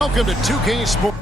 Welcome to 2K Sports.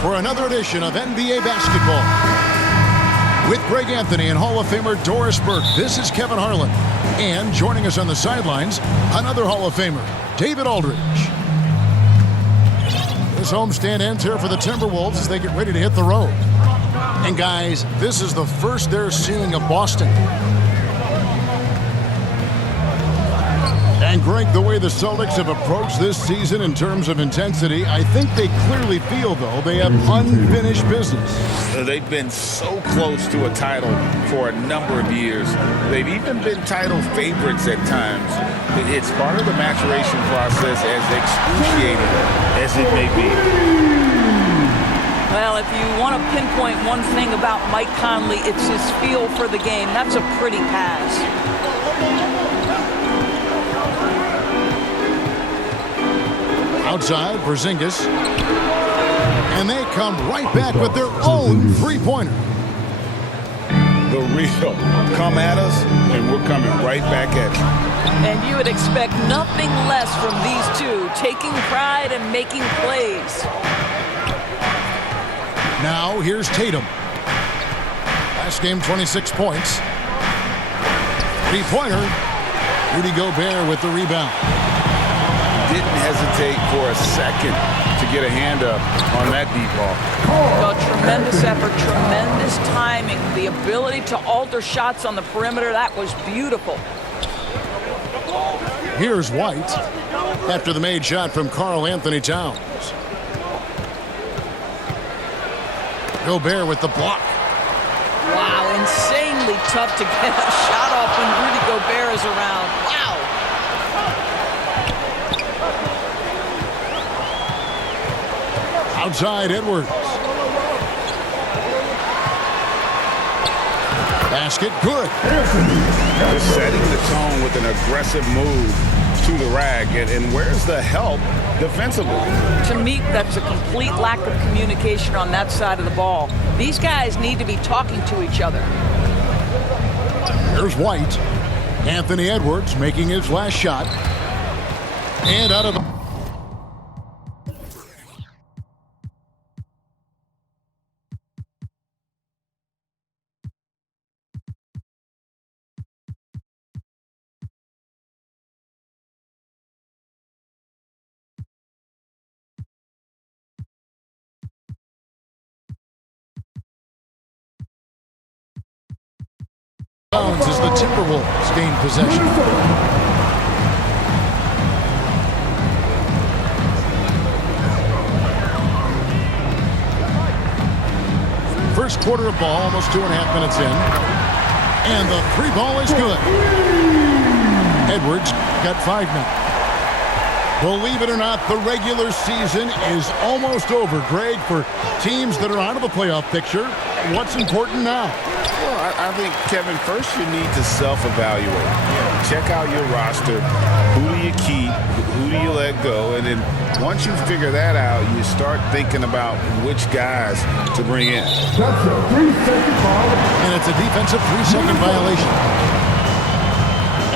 For another edition of NBA basketball. With Greg Anthony and Hall of Famer Doris Burke, this is Kevin Harlan. And joining us on the sidelines, another Hall of Famer, David Aldridge. This homestand ends here for the Timberwolves as they get ready to hit the road. And guys, this is the first they're seeing of Boston. And Greg, the way the Celtics have approached this season in terms of intensity, I think they clearly feel, though, they have unfinished business. They've been so close to a title for a number of years. They've even been title favorites at times. It's part of the maturation process, as excruciating as it may be. Well, if you want to pinpoint one thing about Mike Conley, it's his feel for the game. That's a pretty pass. Outside, Porzingis. And they come right back with their own three-pointer. The real come at us, and we're coming right back at you. And you would expect nothing less from these two, taking pride and making plays. Now, here's Tatum. Last game, 26 points. Three-pointer. Rudy Gobert with the rebound. Didn't hesitate for a second to get a hand up on that deep ball. Well, tremendous effort, tremendous timing. The ability to alter shots on the perimeter, that was beautiful. Here's White after the made shot from Karl Anthony Towns. Gobert with the block. Wow, insanely tough to get a shot off when Rudy Gobert is around. Wow. Outside, Edwards. Basket, good. Just setting the tone with an aggressive move to the rag. And where's the help defensively? To me, that's a complete lack of communication on that side of the ball. These guys need to be talking to each other. Here's White. Anthony Edwards making his last shot. And out of the... as the Timberwolves gain possession. First quarter of ball, almost 2.5 minutes in. And the three ball is good. Edwards got 5 minutes. Believe it or not, the regular season is almost over, Greg, for teams that are out of the playoff picture. What's important now? Well, I think, Kevin, first you need to self-evaluate. Check out your roster. Who do you keep? Who do you let go? And then once you figure that out, you start thinking about which guys to bring in. That's a 3-second foul. And it's a defensive 3-second violation.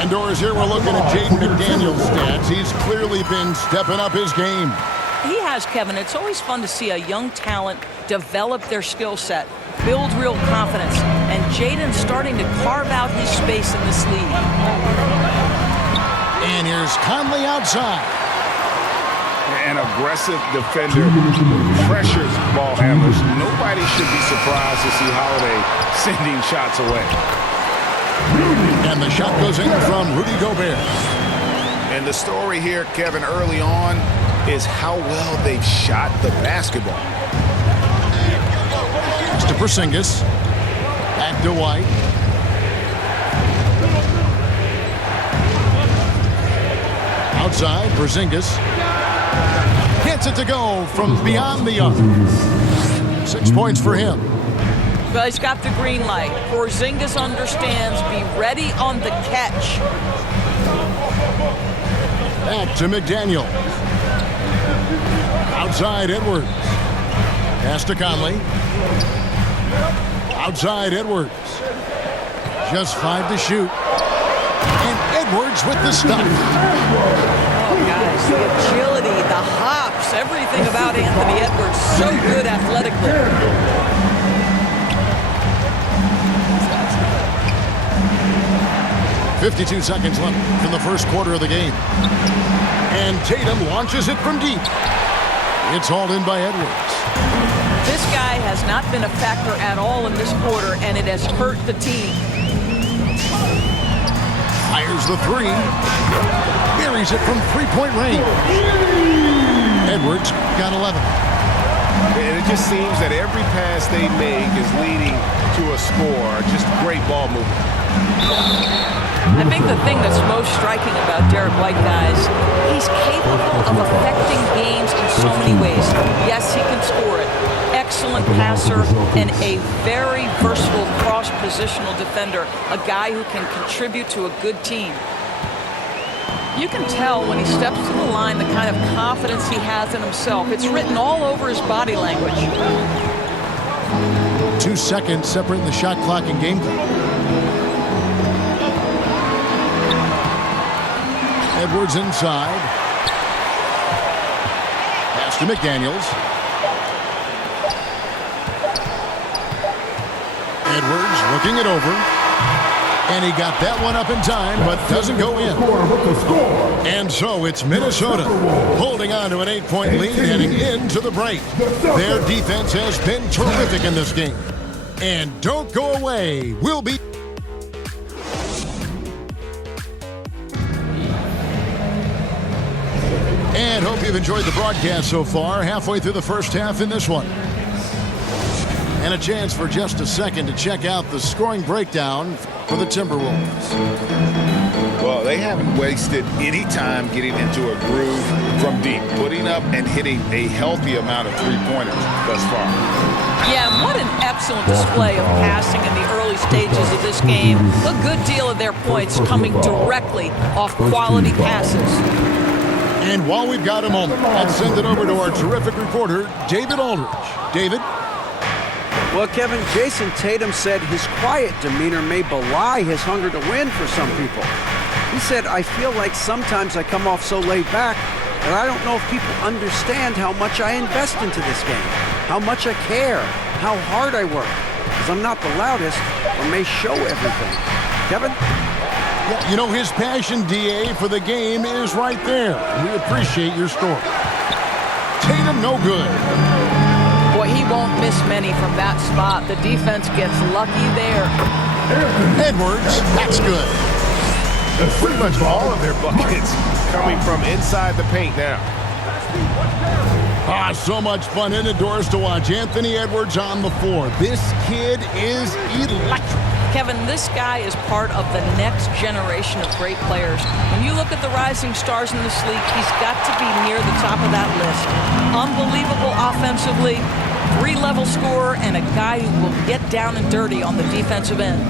Indoors here, we're looking at Jaden McDaniel's stats. He's clearly been stepping up his game. He has, Kevin. It's always fun to see a young talent develop their skill set, build real confidence, and Jaden's starting to carve out his space in this league. And And here's Conley outside. An aggressive defender pressures ball handlers. Nobody should be surprised to see Holiday sending shots away. And the shot goes in from Rudy Gobert. And the story here, Kevin, early on is how well they've shot the basketball. It's to Porzingis. Back to White. Outside, Porzingis. Gets it to go from beyond the arc. 6 points for him. Well, he's got the green light. Porzingis understands. Be ready on the catch. Back to McDaniel. Outside, Edwards. Pass to Conley. Outside, Edwards. Just 5 to shoot. And Edwards with the stop. Oh, guys, the agility, the hops, everything about Anthony Edwards. So good athletically. 52 seconds left from the first quarter of the game. And Tatum launches it from deep. It's hauled in by Edwards. This guy has not been a factor at all in this quarter, and it has hurt the team. Fires the three. Buries it from three-point range. Edwards got 11. And it just seems that every pass they make is leading to a score. Just great ball movement. I think the thing that's most striking about Derek White, guys, he's capable of affecting games in so many ways. Yes, he can score it. Excellent passer and a very versatile cross-positional defender, a guy who can contribute to a good team. You can tell when he steps to the line the kind of confidence he has in himself. It's written all over his body language. 2 seconds separating the shot clock and game clock. Edwards inside. Pass to McDaniels. Edwards looking it over. And he got that one up in time, but doesn't go in. And so it's Minnesota holding on to an 8-point lead heading into the break. Their defense has been terrific in this game. And don't go away. We'll be... And hope you've enjoyed the broadcast so far. Halfway through the first half in this one. And a chance for just a second to check out the scoring breakdown for the Timberwolves. Well, they haven't wasted any time getting into a groove from deep, putting up and hitting a healthy amount of three-pointers thus far. Yeah, what an excellent display of passing in the early stages of this game. A good deal of their points coming directly off quality passes. And while we've got a moment, let's send it over to our terrific reporter, David Aldridge. David? Well, Kevin, Jason Tatum said his quiet demeanor may belie his hunger to win for some people. He said, I feel like sometimes I come off so laid back that I don't know if people understand how much I invest into this game, how much I care, how hard I work, because I'm not the loudest or may show everything. Kevin? Yeah, you know, his passion, DA, for the game is right there. We appreciate your story. Tatum, no good. Boy, he won't miss many from that spot. The defense gets lucky there. Edwards, that's good. Pretty much all of their buckets coming from inside the paint now. Ah, so much fun indoors to watch Anthony Edwards on the floor. This kid is electric. Kevin, this guy is part of the next generation of great players. When you look at the rising stars in this league, he's got to be near the top of that list. Unbelievable offensively, three-level scorer, and a guy who will get down and dirty on the defensive end.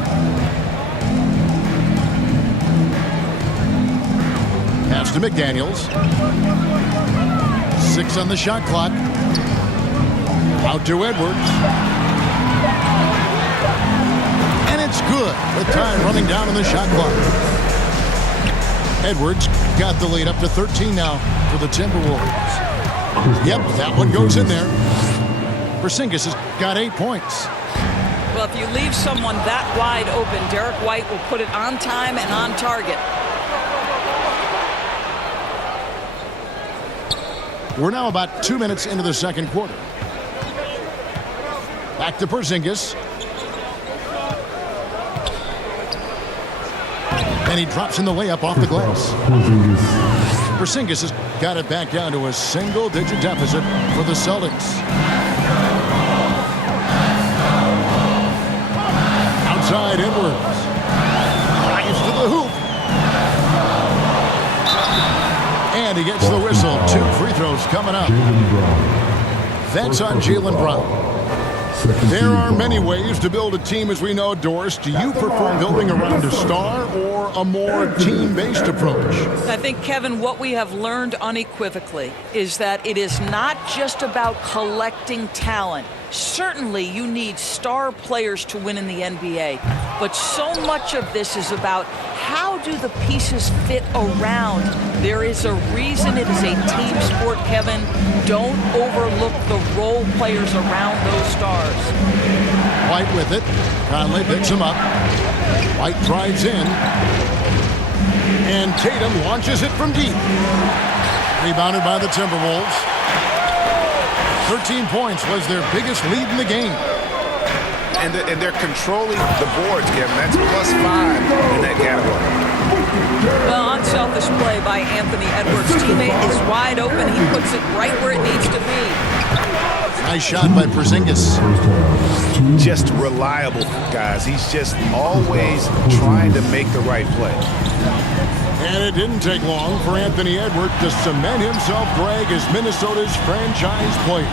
Pass to McDaniels. 6 on the shot clock. Out to Edwards. And it's good with time running down on the shot clock. Edwards got the lead up to 13 now for the Timberwolves. Yep, that one goes in there. Porzingis has got 8 points. Well, if you leave someone that wide open, Derek White will put it on time and on target. We're now about 2 minutes into the second quarter. Back to Porzingis. And he drops in the layup off the glass. Porzingis has got it back down to a single-digit deficit for the Celtics. Outside Edwards. Drives to the hoop. And he gets the whistle. 2 free throws coming up. That's on Jaylen Brown. There are many ways to build a team, as we know, Doris. Do you prefer building around a star or a more team-based approach? I think, Kevin, what we have learned unequivocally is that it is not just about collecting talent. Certainly, you need star players to win in the NBA. But so much of this is about how do the pieces fit around. There is a reason it is a team sport, Kevin. Don't overlook the role players around those stars. White with it. Conley picks him up. White drives in. And Tatum launches it from deep. Rebounded by the Timberwolves. 13 points was their biggest lead in the game. And they're controlling the boards, Kevin. That's +5 in that category. Well, unselfish play by Anthony Edwards. Teammate is wide open. He puts it right where it needs to be. Nice shot by Porzingis. Just reliable, guys. He's just always trying to make the right play. And it didn't take long for Anthony Edwards to cement himself, Greg, as Minnesota's franchise player.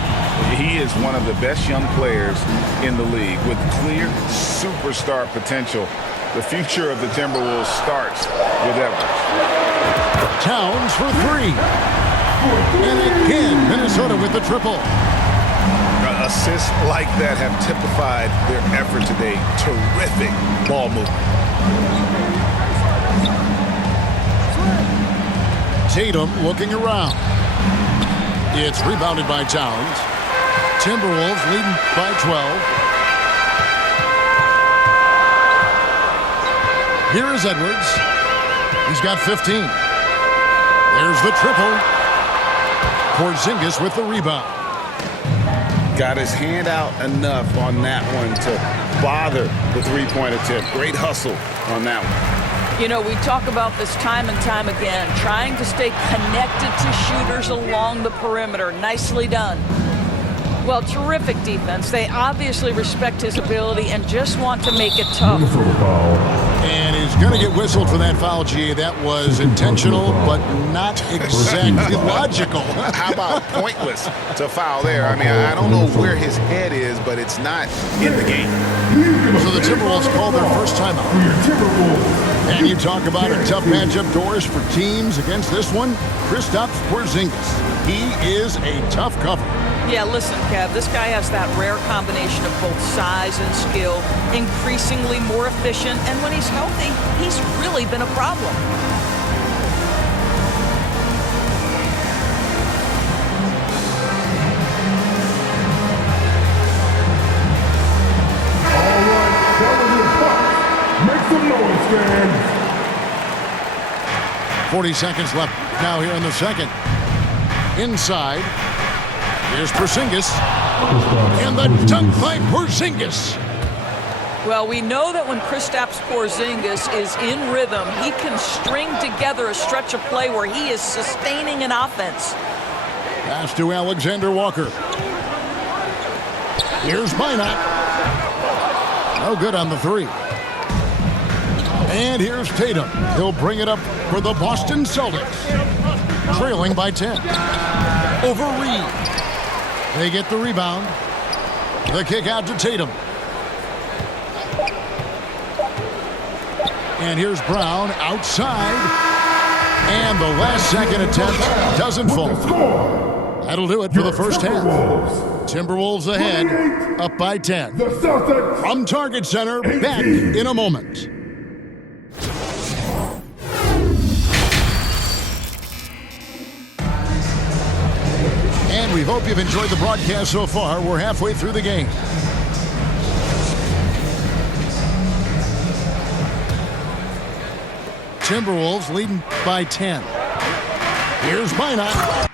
He is one of the best young players in the league with clear superstar potential. The future of the Timberwolves starts with Edwards. Towns for 3. And again, Minnesota with the triple. Assists like that have typified their effort today. Terrific ball movement. Tatum looking around. It's rebounded by Towns. Timberwolves leading by 12. Here is Edwards. He's got 15. There's the triple. Porzingis with the rebound. Got his hand out enough on that one to bother the three-point attempt. Great hustle on that one. You know, we talk about this time and time again, trying to stay connected to shooters along the perimeter. Nicely done. Well, terrific defense. They obviously respect his ability and just want to make it tough. And he's going to get whistled for that foul, G. That was intentional, but not exactly logical. How about pointless to foul there? I mean, I don't know where his head is, but it's not in the game. So the Timberwolves call their first timeout. And you talk about a tough matchup, Doris, for teams against this one. Kristaps Porzingis. He is a tough cover. Yeah, listen, Kev, this guy has that rare combination of both size and skill, increasingly more efficient, and when he's healthy, he's really been a problem. All right, make some noise, fans. 40 seconds left now here in the second. Inside. Here's Porzingis. And the dunk by Porzingis. Well, we know that when Kristaps Porzingis is in rhythm, he can string together a stretch of play where he is sustaining an offense. Pass to Alexander Walker. Here's Minot. No good on the 3. And here's Tatum. He'll bring it up for the Boston Celtics. Trailing by 10. Over Reed. They get the rebound. The kick out to Tatum. And here's Brown outside. And the last second attempt doesn't fall. That'll do it for the first half. Timberwolves ahead, up by 10. From Target Center, back in a moment. And we hope you've enjoyed the broadcast so far. We're halfway through the game. Timberwolves leading by 10. Here's Minot.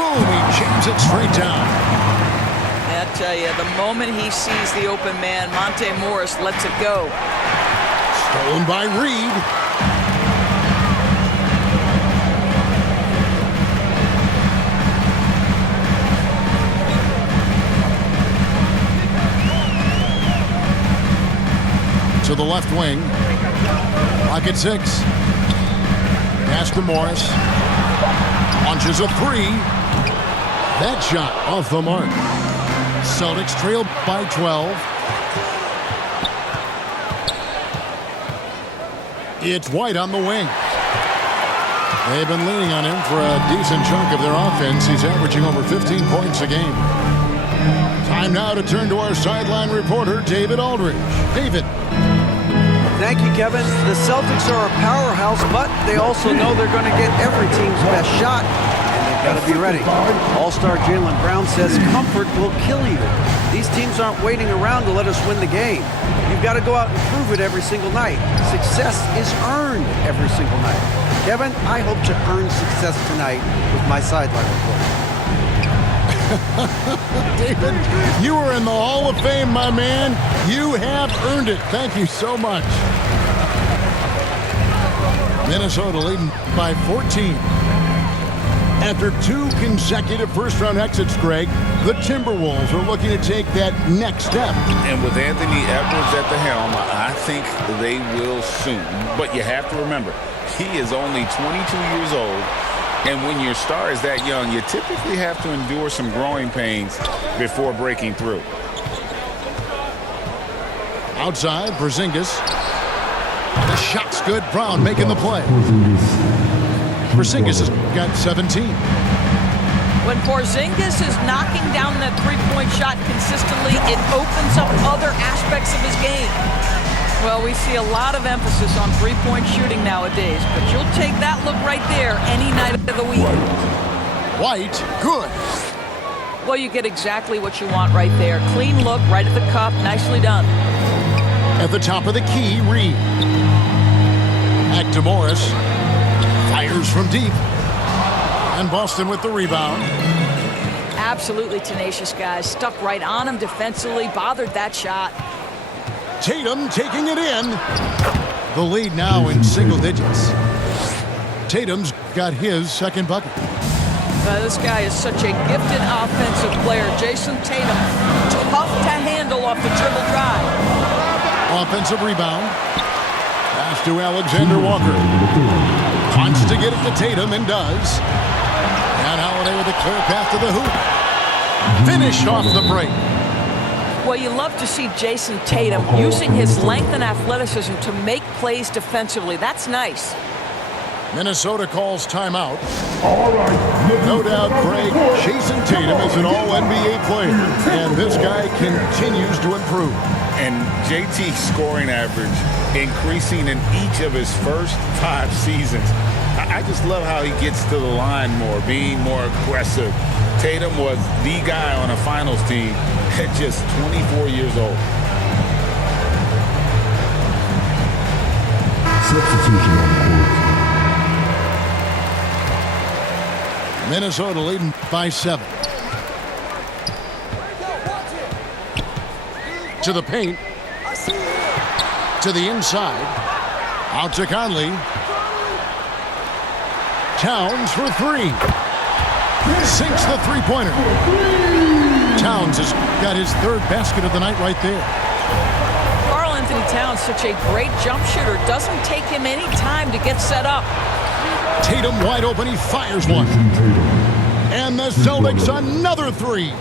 Boom, he jams it straight down. I tell you, the moment he sees the open man, Monte Morris lets it go. Stolen by Reed. To the left wing. Pocket 6. Pass to Morris. Launches a 3. That shot off the mark. Celtics trail by 12. It's White on the wing. They've been leaning on him for a decent chunk of their offense. He's averaging over 15 points a game. Time now to turn to our sideline reporter, David Aldridge. David. Thank you, Kevin. The Celtics are a powerhouse, but they also know they're going to get every team's best shot, and they've got to be ready. All-star Jaylen Brown says comfort will kill you. These teams aren't waiting around to let us win the game. You've got to go out and prove it every single night. Success is earned every single night. Kevin, I hope to earn success tonight with my sideline report. David, you are in the Hall of Fame, my man. You have earned it. Thank you so much. Minnesota leading by 14. After 2 consecutive first-round exits, Greg, the Timberwolves are looking to take that next step. And with Anthony Edwards at the helm, I think they will soon. But you have to remember, he is only 22 years old. And when your star is that young, you typically have to endure some growing pains before breaking through. Outside, Porzingis. The shot's good. Brown making the play. Porzingis has got 17. When Porzingis is knocking down that three-point shot consistently, it opens up other aspects of his game. Well, we see a lot of emphasis on three-point shooting nowadays, but you'll take that look right there any night of the week. White, good. Well, you get exactly what you want right there. Clean look, right at the cup, nicely done. At the top of the key, Reed. Back to Morris. Fires from deep. And Boston with the rebound. Absolutely tenacious, guys. Stuck right on him defensively, bothered that shot. Tatum taking it in. The lead now in single digits. Tatum's got his second bucket. This guy is such a gifted offensive player. Jason Tatum, tough to handle off the dribble drive. Offensive rebound. Pass to Alexander Walker. Wants to get it to Tatum and does. And Holiday with a clear path to the hoop. Finished off the break. Well, you love to see Jason Tatum using his length and athleticism to make plays defensively. That's nice. Minnesota calls timeout. All right. No doubt, Greg, Jason Tatum is an all-NBA player, and this guy continues to improve. And JT's scoring average increasing in each of his first 5 seasons. I just love how he gets to the line more, being more aggressive. Tatum was the guy on a finals team at just 24 years old. Substitution on the court. Minnesota leading by 7. To the paint. To the inside. Out to Conley. Towns for 3. Sinks the three-pointer. Towns has got his 3rd basket of the night right there. Karl Anthony Towns, such a great jump shooter. Doesn't take him any time to get set up. Tatum wide open. He fires one. And the Celtics another 3.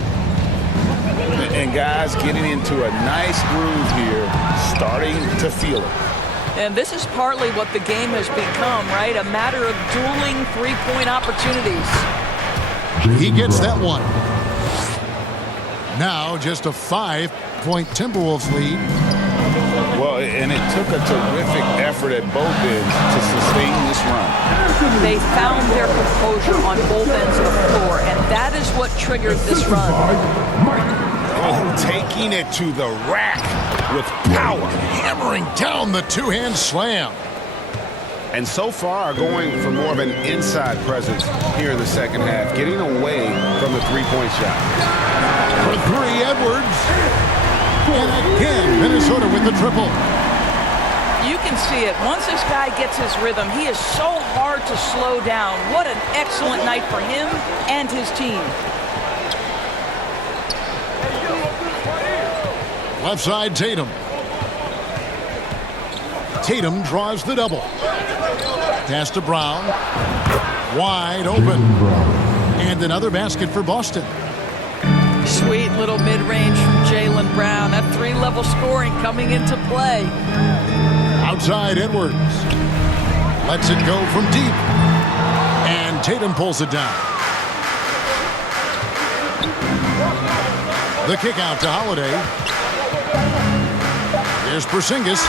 And guys getting into a nice groove here, starting to feel it. And this is partly what the game has become, right? A matter of dueling three-point opportunities. He gets that one. Now just a 5-point Timberwolves lead. Well, and it took a terrific effort at both ends to sustain this run. They found their composure on both ends of the floor, and that is what triggered this run. Oh, taking it to the rack with power. Hammering down the two-hand slam. and so far are going for more of an inside presence here in the second half, getting away from the three-point shot. For three, Edwards. And again, Minnesota with the triple. You can see it. Once this guy gets his rhythm, he is so hard to slow down. What an excellent night for him and his team. Left side, Tatum. Tatum draws the double. Pass to Brown. Wide open. And another basket for Boston. Sweet little mid-range from Jaylen Brown. That three-level scoring coming into play. Outside, Edwards. Lets it go from deep. And Tatum pulls it down. The kick out to Holiday. There's Porzingis.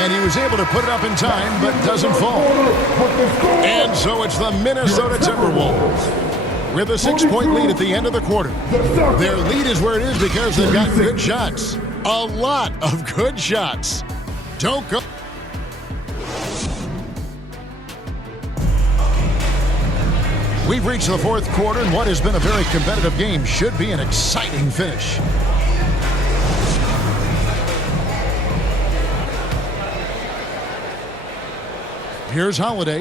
And he was able to put it up in time, but doesn't fall. And so it's the Minnesota Timberwolves with a 6-point lead at the end of the quarter. Their lead is where it is because they've got good shots. A lot of good shots. Don't go. We've reached the fourth quarter, and what has been a very competitive game should be an exciting finish. Here's Holiday.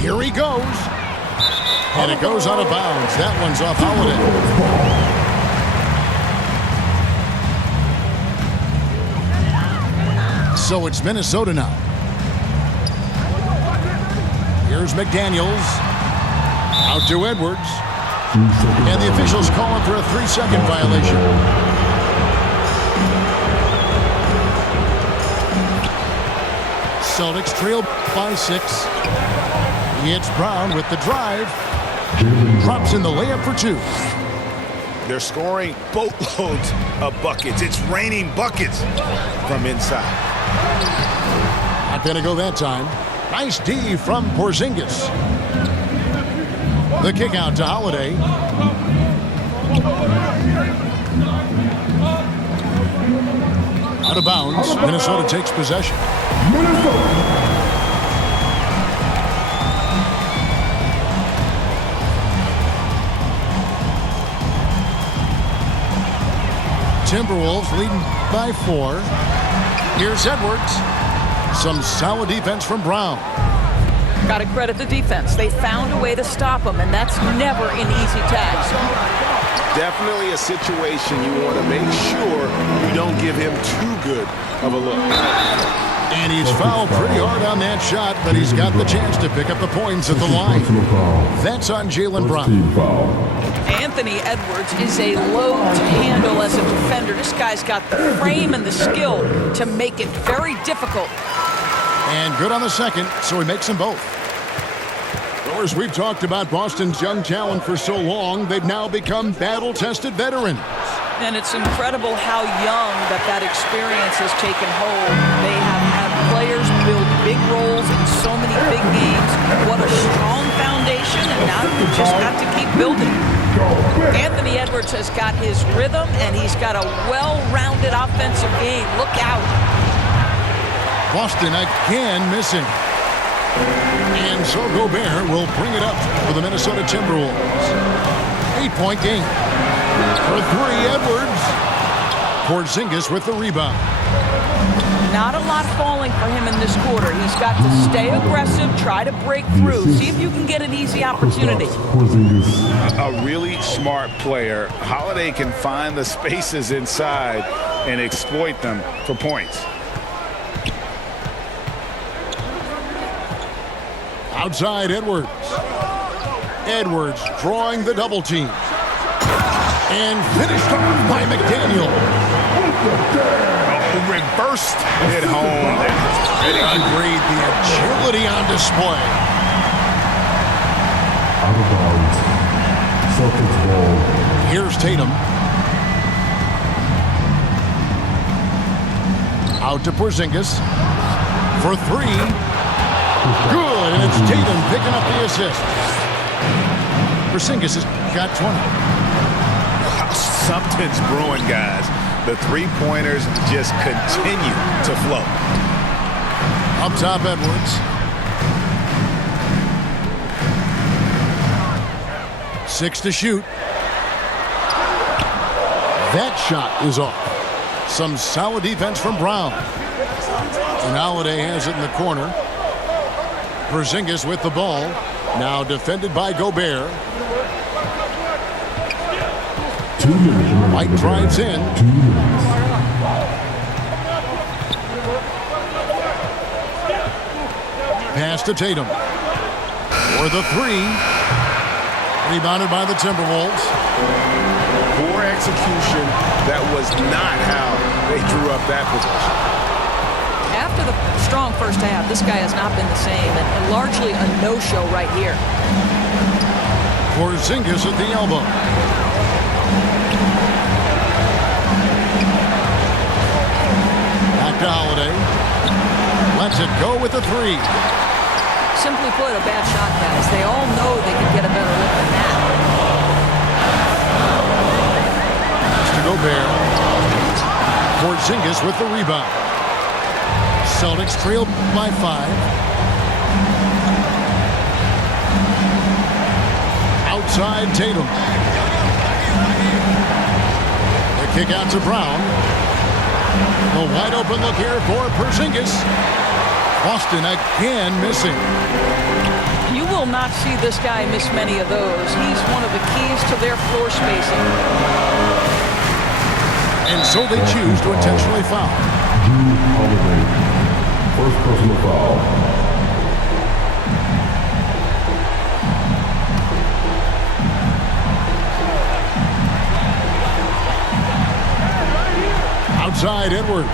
Here he goes. And it goes out of bounds. That one's off Holiday. So it's Minnesota now. Here's McDaniels. Out to Edwards. And the officials call him for a 3-second violation. Celtics trail by 6. It's Brown with the drive. Drops in the layup for 2. They're scoring boatloads of buckets. It's raining buckets from inside. Not going to go that time. Nice D from Porzingis. The kick out to Holiday. Out of bounds. Minnesota takes possession. Timberwolves leading by 4. Here's Edwards. Some solid defense from Brown. Got to credit the defense. They found a way to stop him, and that's never an easy task. Definitely a situation you want to make sure you don't give him too good of a look. And he's fouled pretty hard on that shot, but he's got the chance to pick up the points at the line. That's on Jaylen Brown. Anthony Edwards is a load to handle as a defender. This guy's got the frame and the skill to make it very difficult. And good on the second, so he makes them both. Of course, we've talked about Boston's young talent for so long, they've now become battle-tested veterans. And it's incredible how young that experience has taken hold. They have had players build big roles in so many big games. What a strong foundation, and now you've just got to keep building. Anthony Edwards has got his rhythm, and he's got a well-rounded offensive game. Look out. Boston again missing. And so Gobert will bring it up for the Minnesota Timberwolves. 8-point game. For 3, Edwards. Porzingis with the rebound. Not a lot falling for him in this quarter. He's got to stay aggressive, try to break through, see if you can get an easy opportunity. A really smart player. Holiday can find the spaces inside and exploit them for points. Outside, Edwards. Edwards drawing the double team. And finished off by McDaniel. Reversed it home. Agreed, the agility on display. Out of bounds. Celtics ball. Here's Tatum. Out to Porzingis. For 3. Good, and it's Tatum picking up the assist. Porzingis has got 20. Something's brewing, guys. the three-pointers just continue to flow. Up top, Edwards. 6 to shoot. That shot is off. Some solid defense from Brown. And Holiday has it in the corner. Porzingis with the ball. Now defended by Gobert. White drives in. Pass to Tatum. For the three. Rebounded by the Timberwolves. Poor execution. That was not how they drew up that possession. After the strong first half, this guy has not been the same, and largely a no-show right here. Porzingis at the elbow. Back to Holiday. Lets it go with the three. Simply put, a bad shot, guys. They all know they can get a better look than that. To Gobert. Porzingis with the rebound. Celtics trail by 5. Outside Tatum. The kick out to Brown. The wide open look here for Porzingis. Boston again missing. You will not see this guy miss many of those. He's one of the keys to their floor spacing. And so they choose to intentionally foul. First personal foul. Outside Edwards.